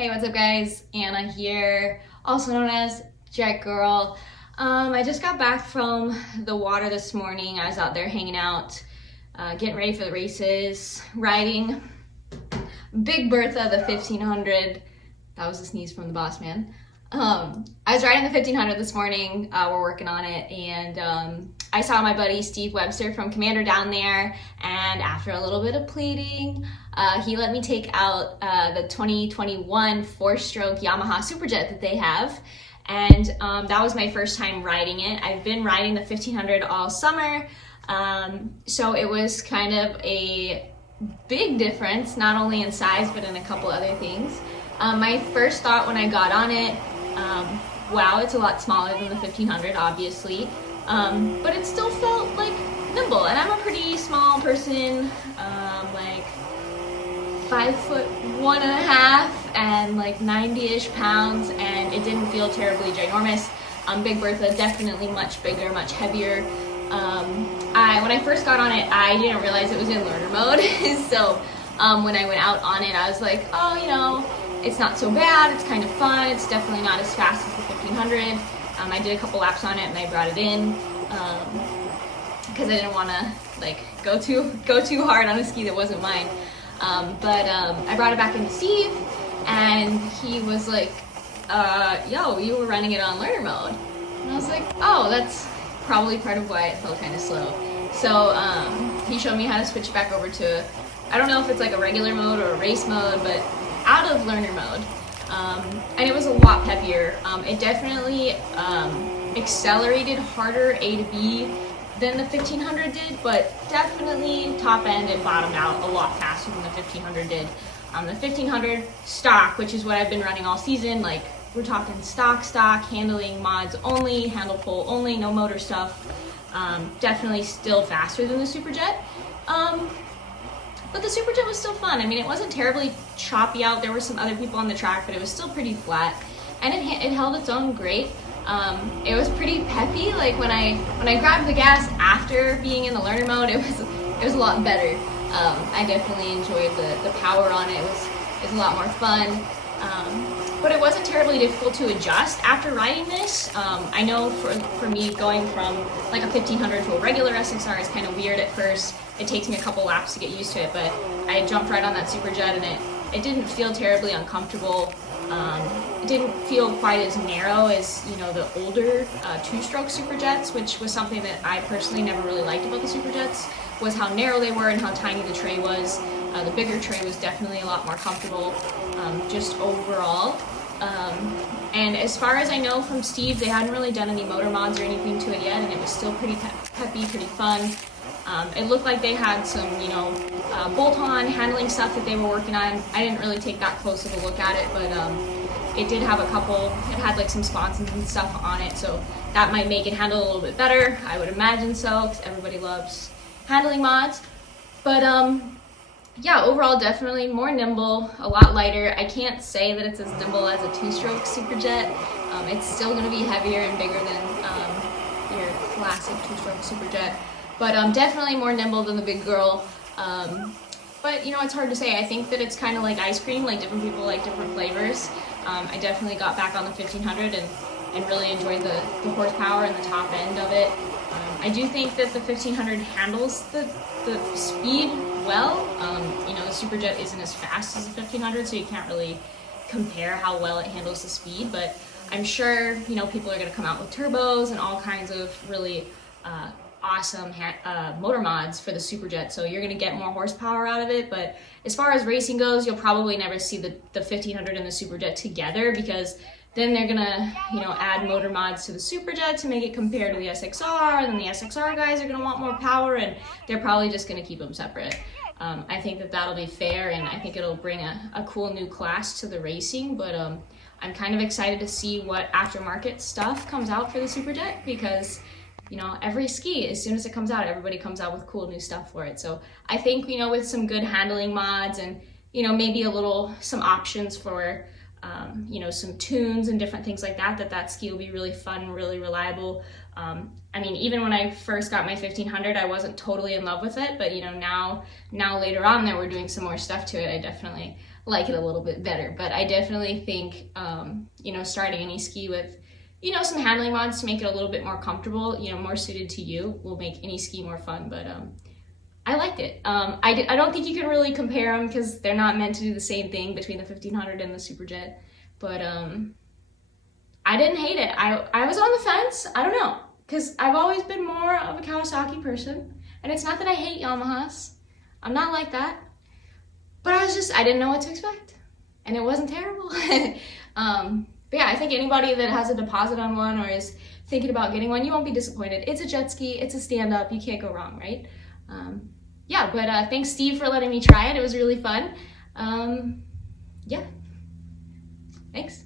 Hey, what's up guys? Anna here, also known as Jet Girl. I just got back from the water this morning. I was out there hanging out, getting ready for the races, riding Big Bertha, the 1500. That was a sneeze from the boss man. I was riding the 1500 this morning. We're working on it, and I saw my buddy Steve Webster from Commander down there, and after a little bit of pleading, he let me take out the 2021 four-stroke Yamaha SuperJet that they have, and that was my first time riding it. I've been riding the 1500 all summer, so it was kind of a big difference, not only in size but in a couple other things. My first thought when I got on it, wow, it's a lot smaller than the 1500, obviously, but it still felt like nimble, and I'm a pretty small person, like 5'1.5" and like 90-ish pounds, and it didn't feel terribly ginormous. Big Bertha, definitely much bigger, much heavier. When I first got on it, I didn't realize it was in learner mode, so when I went out on it, I was like, oh, you know, it's not so bad, it's kind of fun, it's definitely not as fast as the 1500. I did a couple laps on it and I brought it in because I didn't want to like go too hard on a ski that wasn't mine. But I brought it back into Steve, and he was like, yo, you were running it on learner mode. And I was like, oh, that's probably part of why it felt kind of slow. So he showed me how to switch back over to, I don't know if it's like a regular mode or a race mode, but out of learner mode, and it was a lot peppier. It definitely accelerated harder A to B than the 1500 did, but definitely top end and bottomed out a lot faster than the 1500 did. The 1500 stock, which is what I've been running all season, like we're talking stock, handling mods only, handle pull only, no motor stuff, definitely still faster than the SuperJet. But the SuperJet was still fun. I mean, it wasn't terribly choppy out. There were some other people on the track, but it was still pretty flat, and it held its own great. It was pretty peppy. Like when I grabbed the gas after being in the learner mode, it was a lot better. I definitely enjoyed the power on it. It was a lot more fun. But it wasn't terribly difficult to adjust after riding this. I know for me, going from like a 1500 to a regular SXR is kind of weird at first. It takes me a couple laps to get used to it, but I jumped right on that SuperJet, and it didn't feel terribly uncomfortable. It didn't feel quite as narrow as, you know, the older two-stroke SuperJets, which was something that I personally never really liked about the SuperJets, was how narrow they were and how tiny the tray was. The bigger tray was definitely a lot more comfortable, just overall. And as far as I know from Steve, they hadn't really done any motor mods or anything to it yet, and it was still pretty peppy, pretty fun. It looked like they had some, you know, bolt-on handling stuff that they were working on. I didn't really take that close of a look at it, but it did have it had like some sponsons and stuff on it, so that might make it handle a little bit better. I would imagine so, because everybody loves handling mods. But yeah, overall definitely more nimble, a lot lighter. I can't say that it's as nimble as a two-stroke SuperJet. It's still going to be heavier and bigger than your classic two-stroke SuperJet, but definitely more nimble than the big girl. But you know, it's hard to say. I think that it's kind of like ice cream, like different people like different flavors. I definitely got back on the 1500 and really enjoyed the horsepower and the top end of it. I do think that the 1500 handles the speed well. You know, the SuperJet isn't as fast as the 1500, so you can't really compare how well it handles the speed, but I'm sure, you know, people are going to come out with turbos and all kinds of really awesome motor mods for the SuperJet, so you're going to get more horsepower out of it. But as far as racing goes, you'll probably never see the 1500 and the SuperJet together, because then they're gonna, you know, add motor mods to the SuperJet to make it compare to the SXR, and then the SXR guys are gonna want more power, and they're probably just gonna keep them separate. I think that that'll be fair, and I think it'll bring a cool new class to the racing, but I'm kind of excited to see what aftermarket stuff comes out for the SuperJet, because, you know, every ski, as soon as it comes out, everybody comes out with cool new stuff for it. So I think, you know, with some good handling mods and, you know, maybe some options for you know, some tunes and different things like that ski will be really fun, really reliable. I mean, even when I first got my 1500, I wasn't totally in love with it, but you know, now later on that we're doing some more stuff to it, I definitely like it a little bit better. But I definitely think, you know, starting any ski with, you know, some handling mods to make it a little bit more comfortable, you know, more suited to you, will make any ski more fun. But I liked it. I don't think you can really compare them because they're not meant to do the same thing between the 1500 and the SuperJet. But I didn't hate it. I was on the fence. I don't know, because I've always been more of a Kawasaki person. And it's not that I hate Yamahas. I'm not like that. But I didn't know what to expect. And it wasn't terrible. But yeah, I think anybody that has a deposit on one or is thinking about getting one, you won't be disappointed. It's a jet ski, it's a stand-up, you can't go wrong, right? Yeah, but thanks Steve for letting me try it. It was really fun. Yeah, thanks.